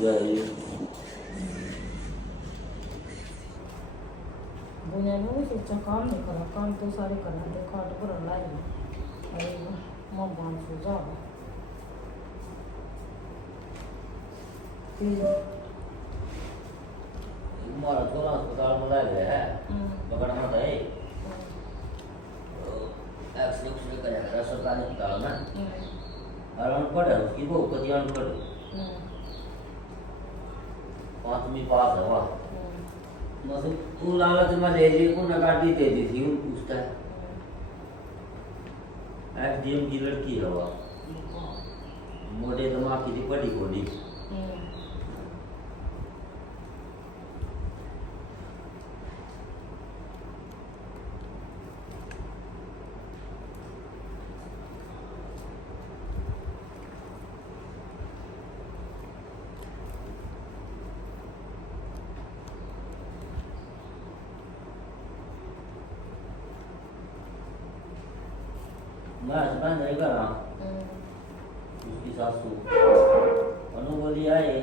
दुनिया में भी सोचा काम नहीं करा, काम तो सारे करना थे, खाट पर लाई अरे मां बांध सो जा हमारा थोड़ा अस्पताल में लाया गया है पकड़ना था ये एक्सरे उक्सरे करेगा सरकारी अस्पताल में और अनपढ़ है उसकी वो कभी अनपढ़ 5वीं पास है वह मतलब तू लालच में ले जी को नकाटी दे दी थी, पूछता है एसडीएम की लड़की है वह मोटे दिमाग की थी, बड़ी गोली मैं हस्बैंड नहीं कर रहा उसकी सासू अनुबोली आए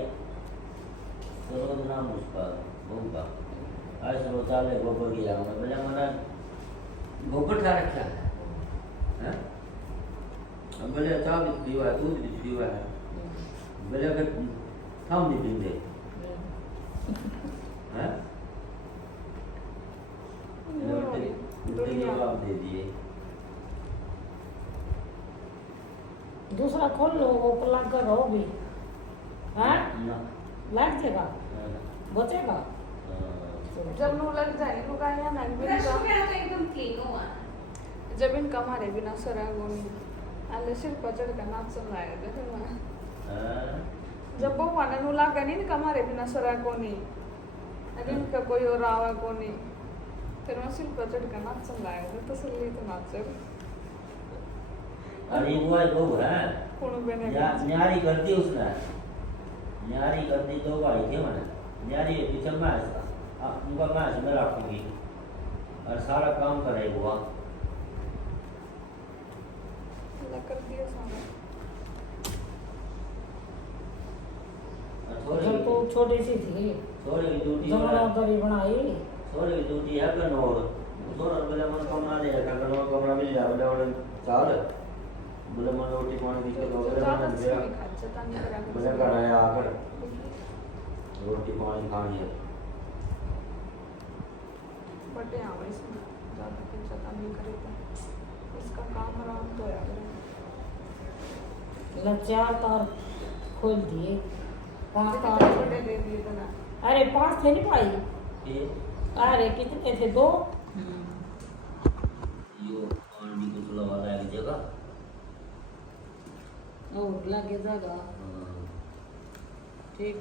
सरोज नाम उसका बहू का आज शौचालय गोबर गया मैं बोला मैंने गोबर खा रखा है अब बोले चाय भी पीवा है, दूध भी पीवा है, बोले अगर हम नहीं पीते हैं उल्टे जवाब दे दिए। दूसरा खोल लो वो प्लग करो भी हाँ लग जाएगा बचेगा जब नू लग जाए नू का या ना एकदम क्लीन हुआ जब इनका हमारे बिना सरा गोनी आले सिर पचड़ का नाच सुन रहा है देखो ना जब वो वाला नू लगा नहीं इनका हमारे बिना सरा गोनी अरे इनका कोई और आवा गोनी फिर मैं सिर पचड़ का नाच सुन रहा है तो सल्ली तो नाच अरे वो है कौन बने न्यारी कर दी उसने, न्यारी कर दी 2 भाई थे मैंने न्यारी पीछे मैं उनका मैं में रखूंगी और सारा काम करेगा कर दिया सारा जब तो छोटी सी थी छोरे की ड्यूटी जमादारी बनाई छोरे की ड्यूटी है कनौर छोरा बोले मन कमरा दे रखा कनौर कमरा मिल जाए बोले चाल बोले मन रोटी पानी दी तो बोले मन मेरा बोले घर आया आकर रोटी पानी खानी है बटे आवे इसमें ज़्यादा खर्चा नहीं करे तो इसका काम आराम तो है लचार तार खोल दिए 5 तार बटे दे दिए तो ना अरे 5 थे नहीं पाई अरे कितने थे 2 यो पानी को थोड़ा वाला है जगह और लगे जगह ठीक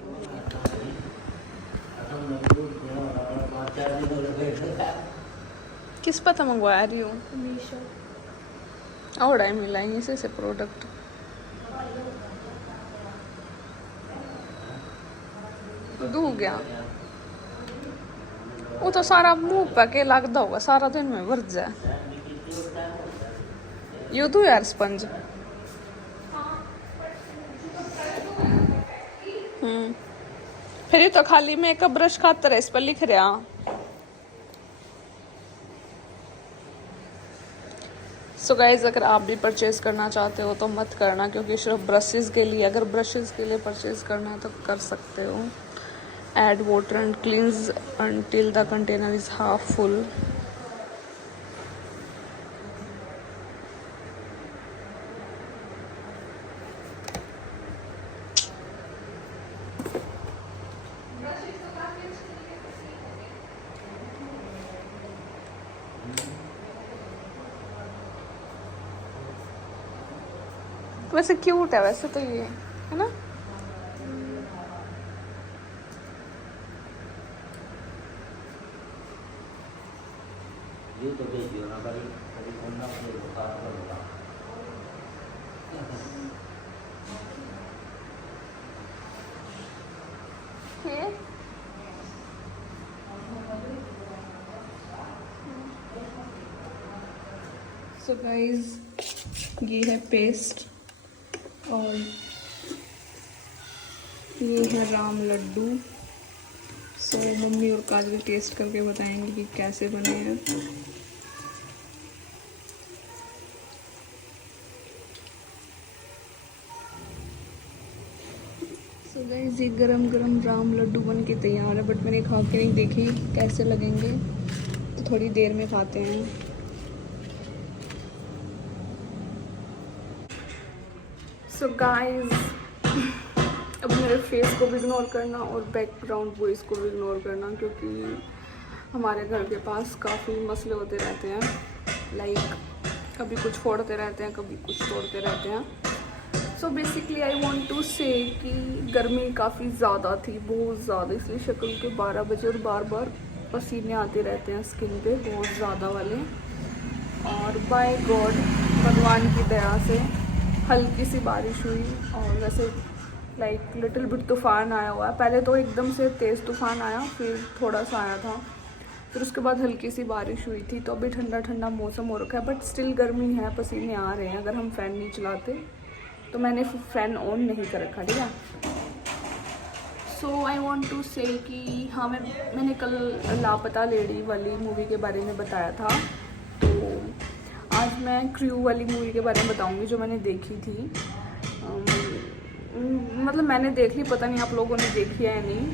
किस पता मंगवा रही हूँ मीशो और टाइम मिलाएंगे से प्रोडक्ट दू गया वो तो सारा मुंह पे के लगता होगा सारा दिन में भर जाए यू तू यार स्पंज फिर ये तो खाली मेकअप ब्रश खातर है इस पर लिख रहा सो गाइज अगर आप भी परचेज करना चाहते हो तो मत करना क्योंकि सिर्फ ब्रशेज के लिए अगर ब्रशेज के लिए परचेज करना है तो कर सकते हो add water and क्लींस until the container is half full वैसे क्यूट है वैसे तो ये है ना ये तो भेजियो ना कभी कभी अन्ना से बुखार होगा सो गाइस ये है पेस्ट और ये है राम लड्डू। सो मम्मी और काजल टेस्ट करके बताएंगे कि कैसे बने हैं। सो गाइस ये गरम गरम राम लड्डू बन के तैयार है, बट मैंने खा के नहीं देखी कैसे लगेंगे, तो थोड़ी देर में खाते हैं। सो गाइस अब मेरे फेस को भी इग्नोर करना और बैकग्राउंड वॉइस को भी इग्नोर करना, क्योंकि हमारे घर के पास काफ़ी मसले होते रहते हैं। लाइक कभी कुछ फोड़ते रहते हैं, कभी कुछ तोड़ते रहते हैं। So basically I want to say कि गर्मी काफ़ी ज़्यादा थी, बहुत ज़्यादा, इसलिए शक्ल के 12 बजे और बार बार पसीने आते रहते हैं स्किन पे, बहुत ज़्यादा वाले। और बाय गॉड भगवान की दया से हल्की सी बारिश हुई, और वैसे लाइक लिटिल बिट तूफ़ान आया हुआ है। पहले तो एकदम से तेज़ तूफ़ान आया, फिर थोड़ा सा आया था, फिर उसके बाद हल्की सी बारिश हुई थी। तो अभी ठंडा ठंडा मौसम हो रखा है, बट स्टिल गर्मी है, पसीने आ रहे हैं। अगर हम फ़ैन नहीं चलाते तो मैंने फ़ैन ऑन नहीं कर रखा, ठीक है। सो आई वॉन्ट टू से कि हाँ, मैंने कल लापता लेडी वाली मूवी के बारे में बताया था, तो आज मैं क्रू वाली मूवी के बारे में बताऊंगी जो मैंने देखी थी। मतलब मैंने देख ली, पता नहीं आप लोगों ने देखी है या नहीं।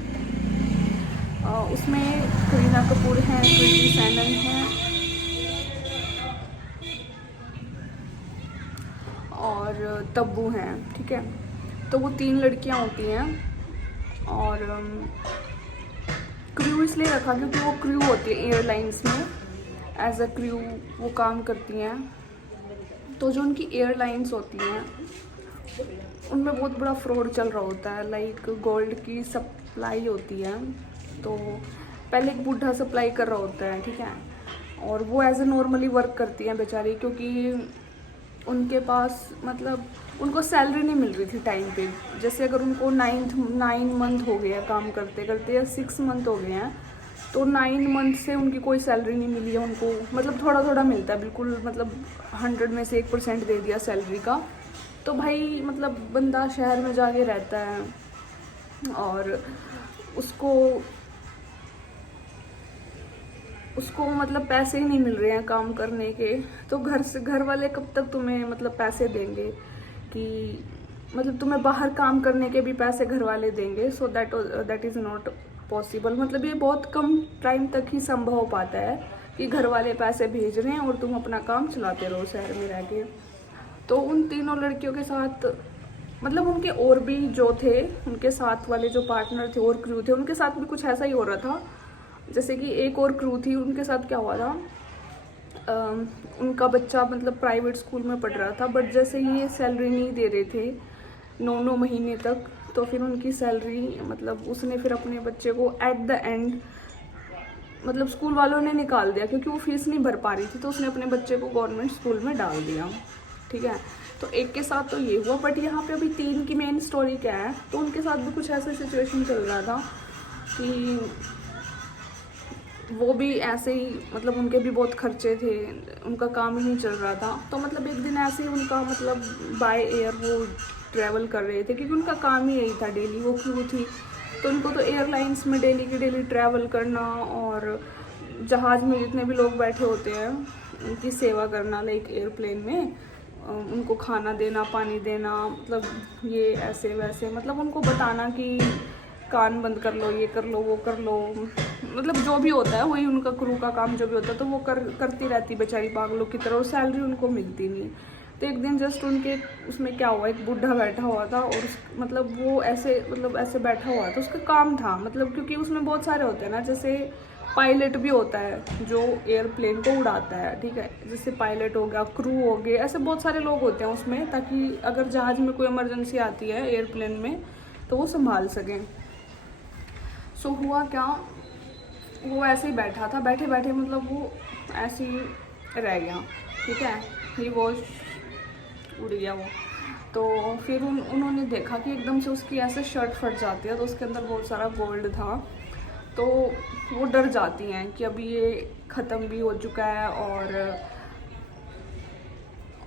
उसमें करीना कपूर हैं, कृति सैनन हैं और तब्बू हैं, ठीक है। तो वो 3 लड़कियां होती हैं, और क्रू इसलिए रखा क्योंकि वो क्रू होती है एयरलाइंस में, एज अ क्रू वो काम करती हैं। तो जो उनकी एयरलाइंस होती हैं उनमें बहुत बड़ा फ्रॉड चल रहा होता है। लाइक गोल्ड की सप्लाई होती है, तो पहले एक बूढ़ा सप्लाई कर रहा होता है, ठीक है, और वो एज ए नॉर्मली वर्क करती हैं बेचारी, क्योंकि उनके पास मतलब उनको सैलरी नहीं मिल रही थी टाइम पे। जैसे अगर उनको 9 मंथ हो गए हैं काम करते करते, या 6 मंथ हो गए हैं, तो 9 मंथ से उनकी कोई सैलरी नहीं मिली है उनको। मतलब थोड़ा थोड़ा मिलता है, बिल्कुल मतलब 100 में से 1% दे दिया सैलरी का। तो भाई मतलब बंदा शहर में जाके रहता है और उसको मतलब पैसे ही नहीं मिल रहे हैं काम करने के, तो घर वाले कब तक तुम्हें मतलब पैसे देंगे कि मतलब तुम्हें बाहर काम करने के भी पैसे घर वाले देंगे। So that is not possible. मतलब ये बहुत कम टाइम तक ही संभव हो पाता है कि घर वाले पैसे भेज रहे हैं और तुम अपना काम चलाते रहो शहर में रह के। तो उन तीनों लड़कियों के साथ मतलब उनके और भी जो थे, उनके साथ वाले जो पार्टनर थे और क्रू थे, उनके साथ भी कुछ ऐसा ही हो रहा था। जैसे कि एक और क्रू थी, उनके साथ क्या हुआ था, उनका बच्चा मतलब प्राइवेट स्कूल में पढ़ रहा था, बट जैसे ये सैलरी नहीं दे रहे थे 9 महीने तक, तो फिर उनकी सैलरी मतलब उसने फिर अपने बच्चे को एट द एंड मतलब स्कूल वालों ने निकाल दिया, क्योंकि वो फीस नहीं भर पा रही थी, तो उसने अपने बच्चे को गवर्नमेंट स्कूल में डाल दिया, ठीक है। तो एक के साथ तो ये हुआ, बट यहाँ पे अभी 3 की मेन स्टोरी क्या है, तो उनके साथ भी कुछ ऐसा सिचुएशन चल रहा था कि वो भी ऐसे ही मतलब उनके भी बहुत खर्चे थे, उनका काम ही नहीं चल रहा था। तो मतलब एक दिन ऐसे ही उनका मतलब बाय एयर वो ट्रैवल कर रहे थे, क्योंकि उनका काम ही यही था, डेली वो क्रू थी, तो उनको तो एयरलाइंस में डेली की डेली ट्रैवल करना और जहाज़ में जितने भी लोग बैठे होते हैं उनकी सेवा करना, लाइक एयरप्लेन में उनको खाना देना, पानी देना, मतलब ये ऐसे वैसे, मतलब उनको बताना कि कान बंद कर लो, ये कर लो, वो कर लो, मतलब जो भी होता है वही उनका क्रू का काम जो भी होता है, तो वो करती रहती बेचारी पागलों की तरह, और सैलरी उनको मिलती नहीं। तो एक दिन जस्ट उनके उसमें क्या हुआ, एक बूढ़ा बैठा हुआ था और मतलब वो ऐसे बैठा हुआ था, उसका काम था मतलब, क्योंकि उसमें बहुत सारे होते हैं ना, जैसे पायलट भी होता है जो एयरप्लेन को उड़ाता है, ठीक है, जैसे पायलट हो गया, क्रू हो गए, ऐसे बहुत सारे लोग होते हैं उसमें, ताकि अगर जहाज़ में कोई इमरजेंसी आती है एयरप्लेन में तो वो संभाल सकें। सो हुआ क्या, वो ऐसे ही बैठा था, बैठे बैठे मतलब वो ऐसे ही रह गया, ठीक है, ये वो उड़ गया वो। तो फिर उन्होंने देखा कि एकदम से उसकी ऐसे शर्ट फट जाती है, तो उसके अंदर बहुत सारा गोल्ड था, तो वो डर जाती हैं कि अभी ये ख़त्म भी हो चुका है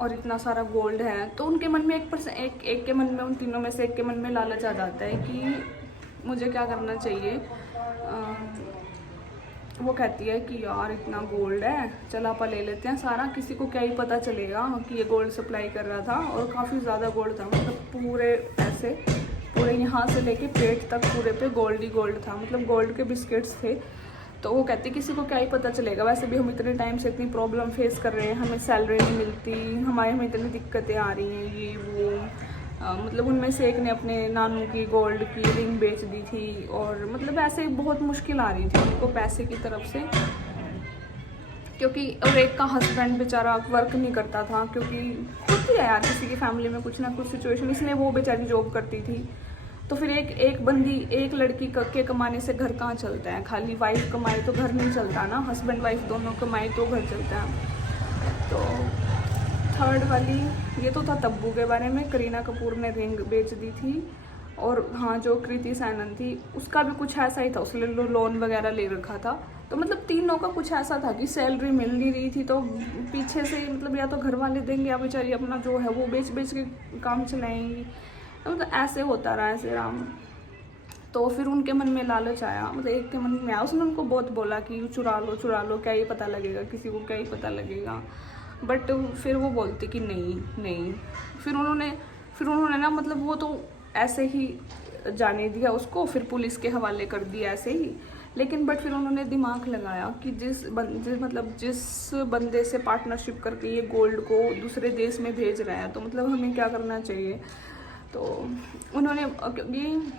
और इतना सारा गोल्ड है, तो उनके मन में एक के मन में, उन तीनों में से एक के मन में लालच आ जाता है कि मुझे क्या करना चाहिए। वो कहती है कि यार इतना गोल्ड है, चल आप ले लेते हैं सारा, किसी को क्या ही पता चलेगा कि ये गोल्ड सप्लाई कर रहा था। और काफ़ी ज़्यादा गोल्ड था, मतलब पूरे ऐसे पूरे यहाँ से लेके पेट तक पूरे पे गोल्ड ही गोल्ड था, मतलब गोल्ड के बिस्किट्स थे। तो वो कहती किसी को क्या ही पता चलेगा, वैसे भी हम इतने टाइम से इतनी प्रॉब्लम फेस कर रहे हैं, हमें सैलरी नहीं मिलती, हमें इतनी दिक्कतें आ रही हैं, ये वो। मतलब उनमें से एक ने अपने नानू की गोल्ड की रिंग बेच दी थी, और मतलब ऐसे बहुत मुश्किल आ रही थी उनको पैसे की तरफ से, क्योंकि और एक का हस्बैंड बेचारा वर्क नहीं करता था, क्योंकि होती है यार किसी की फैमिली में कुछ ना कुछ सिचुएशन, इसलिए वो बेचारी जॉब करती थी। तो फिर एक लड़की के कमाने से घर कहाँ चलता है, खाली वाइफ कमाए तो घर नहीं चलता ना, हस्बैंड वाइफ दोनों कमाए तो घर चलता है। तो थर्ड वाली ये तो था तब्बू के बारे में, करीना कपूर ने रिंग बेच दी थी। और हाँ, जो कृति सैनन थी उसका भी कुछ ऐसा ही था, उसने लोन वगैरह ले रखा था। तो मतलब तीनों का कुछ ऐसा था कि सैलरी मिल नहीं रही थी, तो पीछे से मतलब या तो घर वाले देंगे या बेचारी अपना जो है वो बेच के काम चलाएंगी, मतलब ऐसे होता रहा ऐसे राम। तो फिर उनके मन में लालच आया, मतलब एक के मन में आया, उसने उनको बहुत बोला कि चुरा लो, क्या ही पता लगेगा, किसी को क्या ही पता लगेगा। बट फिर वो बोलती कि नहीं। फिर उन्होंने ना, मतलब वो तो ऐसे ही जाने दिया उसको, फिर पुलिस के हवाले कर दिया ऐसे ही। लेकिन बट फिर उन्होंने दिमाग लगाया कि जिस बंदे से पार्टनरशिप करके ये गोल्ड को दूसरे देश में भेज रहा है, तो मतलब हमें क्या करना चाहिए। तो उन्होंने, क्योंकि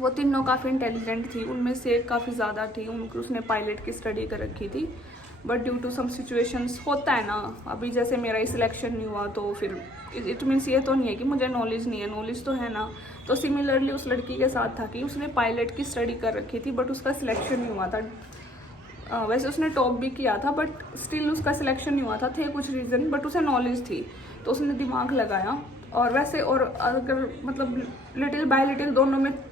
वो तीनों काफ़ी इंटेलिजेंट थी, उनमें से एक काफ़ी ज़्यादा थी, उसने पायलट की स्टडी कर रखी थी। But due to some situations होता है ना, अभी जैसे मेरा ही सिलेक्शन नहीं हुआ, तो फिर इट मीन्स ये तो नहीं है कि मुझे नॉलेज नहीं है, नॉलेज तो है ना। तो सिमिलरली उस लड़की के साथ था कि उसने पायलट की स्टडी कर रखी थी, बट उसका सिलेक्शन नहीं हुआ था। वैसे उसने टॉप भी किया था, बट स्टिल उसका सिलेक्शन नहीं हुआ था, थे कुछ रीज़न, बट उसे नॉलेज थी, तो उसने दिमाग लगाया। और वैसे, और अगर मतलब लिटिल बाय लिटिल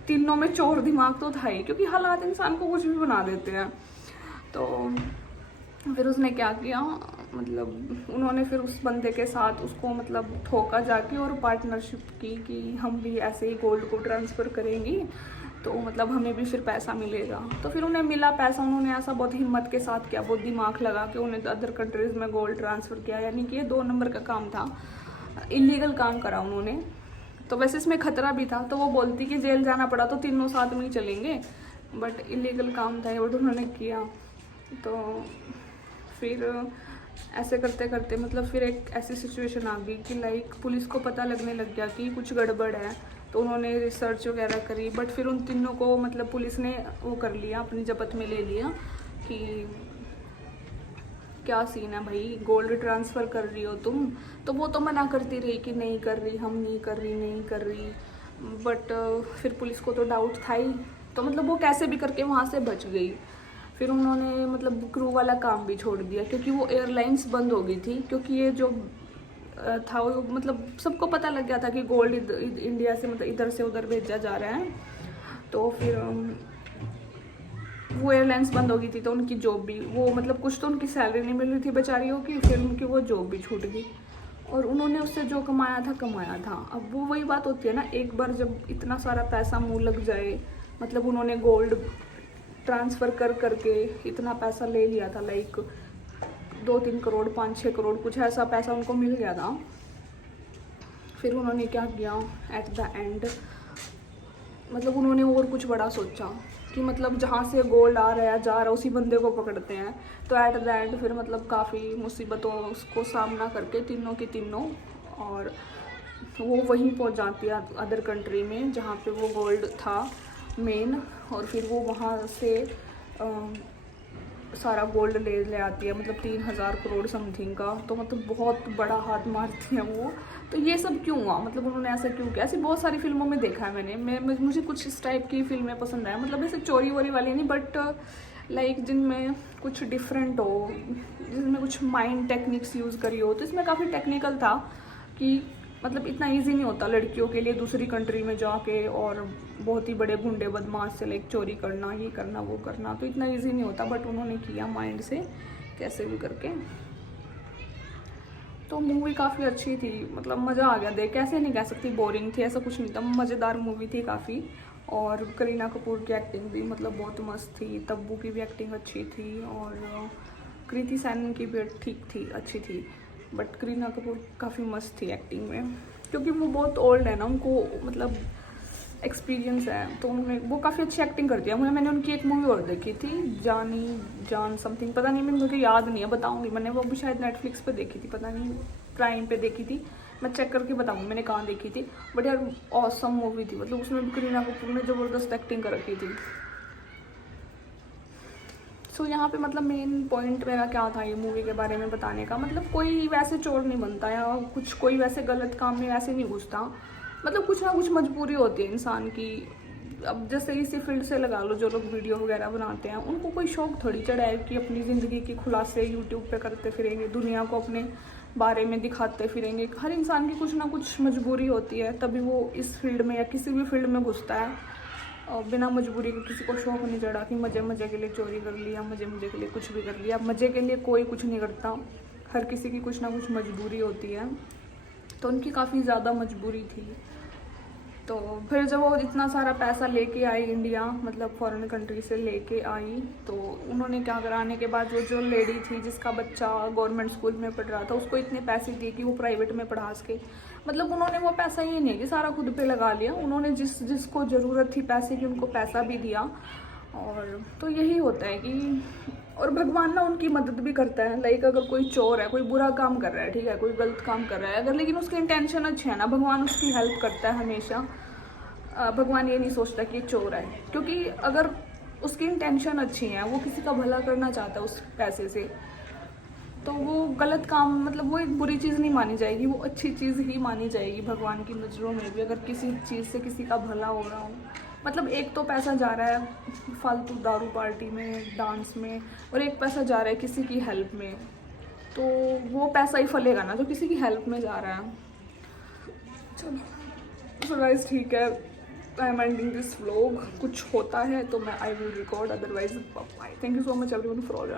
तीनों में चोर दिमाग तो था ही, क्योंकि हालात इंसान को कुछ भी बना देते हैं। तो फिर उसने क्या किया, मतलब उन्होंने फिर उस बंदे के साथ उसको मतलब ठोका जाके, और पार्टनरशिप की कि हम भी ऐसे ही गोल्ड को ट्रांसफ़र करेंगी, तो मतलब हमें भी फिर पैसा मिलेगा। तो फिर उन्हें मिला पैसा, उन्होंने ऐसा बहुत हिम्मत के साथ किया, बहुत दिमाग लगा के उन्हें अदर कंट्रीज़ में गोल्ड ट्रांसफ़र किया, यानी कि ये 2 नंबर का काम था, इलीगल काम करा उन्होंने। तो वैसे इसमें खतरा भी था, तो वो बोलती कि जेल जाना पड़ा तो तीनों साथ में ही चलेंगे, बट इलीगल काम था, बट उन्होंने किया। तो फिर ऐसे करते करते मतलब फिर एक ऐसी सिचुएशन आ गई कि लाइक पुलिस को पता लगने लग गया कि कुछ गड़बड़ है, तो उन्होंने रिसर्च वगैरह करी। बट फिर उन तीनों को मतलब पुलिस ने वो कर लिया, अपनी जब्त में ले लिया कि क्या सीन है भाई, गोल्ड ट्रांसफ़र कर रही हो तुम। तो वो तो मना करती रही कि नहीं कर रही, हम नहीं कर रही। बट फिर पुलिस को तो डाउट था ही, तो मतलब वो कैसे भी करके वहाँ से बच गई। फिर उन्होंने मतलब क्रू वाला काम भी छोड़ दिया, क्योंकि वो एयरलाइंस बंद हो गई थी, क्योंकि ये जो था वो मतलब सबको पता लग गया था कि गोल्ड इंडिया से मतलब इधर से उधर भेजा जा रहा है। तो फिर वो एयरलाइंस बंद हो गई थी, तो उनकी जॉब भी, वो मतलब कुछ तो उनकी सैलरी नहीं मिल रही थी बेचारियों की, फिर उनकी वो जॉब भी छूट गई, और उन्होंने उससे जो कमाया था। अब वो वही बात होती है ना, एक बार जब इतना सारा पैसा मुँह लग जाए, मतलब उन्होंने गोल्ड ट्रांसफ़र करके इतना पैसा ले लिया था, लाइक 2-3 करोड़ 5-6 करोड़ कुछ ऐसा पैसा उनको मिल गया था। फिर उन्होंने क्या किया एट द एंड, मतलब उन्होंने और कुछ बड़ा सोचा कि मतलब जहाँ से गोल्ड आ रहा है जा रहा है उसी बंदे को पकड़ते हैं। तो एट द एंड फिर मतलब काफ़ी मुसीबतों उसको सामना करके तीनों की तीनों, और वो वहीं पहुँच जाती है अदर कंट्री में जहाँ पे वो गोल्ड था मेन, और फिर वो वहाँ से सारा गोल्ड ले आती है, मतलब 3000 करोड़ समथिंग का। तो मतलब बहुत बड़ा हाथ मारती है वो। तो ये सब क्यों हुआ, मतलब उन्होंने ऐसा क्यों किया? ऐसी बहुत सारी फिल्मों में देखा है मैंने, मुझे कुछ इस टाइप की फिल्में पसंद आया, मतलब ऐसे चोरी वोरी वाली नहीं, बट लाइक जिनमें कुछ डिफरेंट हो, जिनमें कुछ माइंड टेक्निक्स यूज़ करी हो। तो इसमें काफ़ी टेक्निकल था कि मतलब इतना इजी नहीं होता लड़कियों के लिए दूसरी कंट्री में जाके और बहुत ही बड़े गुंडे बदमाश से लाइक चोरी करना, ये करना, वो करना, तो इतना इजी नहीं होता। बट उन्होंने किया माइंड से कैसे भी करके। तो मूवी काफ़ी अच्छी थी, मतलब मज़ा आ गया देख, कैसे नहीं कह सकती बोरिंग थी, ऐसा कुछ नहीं था, मज़ेदार मूवी थी काफ़ी। और करीना कपूर की एक्टिंग भी मतलब बहुत मस्त थी, तब्बू की भी एक्टिंग अच्छी थी, और कृति सैनन की भी ठीक थी, अच्छी थी। बट करीना कपूर काफ़ी मस्त थी एक्टिंग में, क्योंकि वो बहुत ओल्ड है ना, उनको मतलब एक्सपीरियंस है, तो उन्होंने वो काफ़ी अच्छी एक्टिंग करती है। मैंने उनकी एक मूवी और देखी थी, जान समथिंग, पता नहीं, मुझे याद नहीं है, बताऊंगी। मैंने वो भी शायद नेटफ्लिक्स पे देखी थी, पता नहीं प्राइम पे देखी थी, मैं चेक करके बताऊंगी मैंने कहाँ देखी थी। बट यार ऑसम मूवी थी, मतलब उसमें भी करीना कपूर ने ज़बरदस्त एक्टिंग कर रखी थी। सो यहाँ पे मतलब मेन पॉइंट मेरा क्या था ये मूवी के बारे में बताने का, मतलब कोई वैसे चोर नहीं बनता या कुछ, कोई वैसे गलत काम में वैसे नहीं घुसता, मतलब कुछ ना कुछ मजबूरी होती है इंसान की। अब जैसे इसी फील्ड से लगा लो, जो लोग वीडियो वगैरह बनाते हैं, उनको कोई शौक थोड़ी चढ़ा है कि अपनी ज़िंदगी के खुलासे यूट्यूब पे करते फिरेंगे, दुनिया को अपने बारे में दिखाते फिरेंगे। हर इंसान की कुछ ना कुछ मजबूरी होती है, तभी वो इस फील्ड में या किसी भी फील्ड में घुसता है। और बिना मजबूरी के किसी को शौक नहीं चढ़ा कि मज़े के लिए चोरी कर लिया, मज़े के लिए कुछ भी कर लिया। मज़े के लिए कोई कुछ नहीं करता, हर किसी की कुछ ना कुछ मजबूरी होती है, तो उनकी काफ़ी ज़्यादा मजबूरी थी। तो फिर जब वो इतना सारा पैसा लेके आई इंडिया, मतलब फॉरेन कंट्री से लेके आई, तो उन्होंने क्या करा, आने के बाद वो जो लेडी थी जिसका बच्चा गवर्नमेंट स्कूल में पढ़ रहा था, उसको इतने पैसे दिए कि वो प्राइवेट में पढ़ा सके। मतलब उन्होंने वो पैसा ये नहीं है कि सारा खुद पे लगा लिया, उन्होंने जिसको ज़रूरत थी पैसे की, उनको पैसा भी दिया। और तो यही होता है कि, और भगवान ना उनकी मदद भी करता है। लाइक अगर कोई चोर है, कोई बुरा काम कर रहा है, ठीक है, कोई गलत काम कर रहा है अगर, लेकिन उसके इंटेंशन अच्छे है ना, भगवान उसकी हेल्प करता है हमेशा। भगवान ये नहीं सोचता कि ये चोर है, क्योंकि अगर उसकी इंटेंशन अच्छी है, वो किसी का भला करना चाहता है उस पैसे से, तो वो गलत काम, मतलब वो एक बुरी चीज़ नहीं मानी जाएगी, वो अच्छी चीज़ ही मानी जाएगी भगवान की नज़रों में भी, अगर किसी चीज़ से किसी का भला हो रहा हो। मतलब एक तो पैसा जा रहा है फालतू दारू पार्टी में, डांस में, और एक पैसा जा रहा है किसी की हेल्प में, तो वो पैसा ही फलेगा ना जो किसी की हेल्प में जा रहा है। चलो गाइस, ठीक है, I am ending this vlog. कुछ होता है तो मैं I will record, otherwise bye. Thank you so much everyone for all.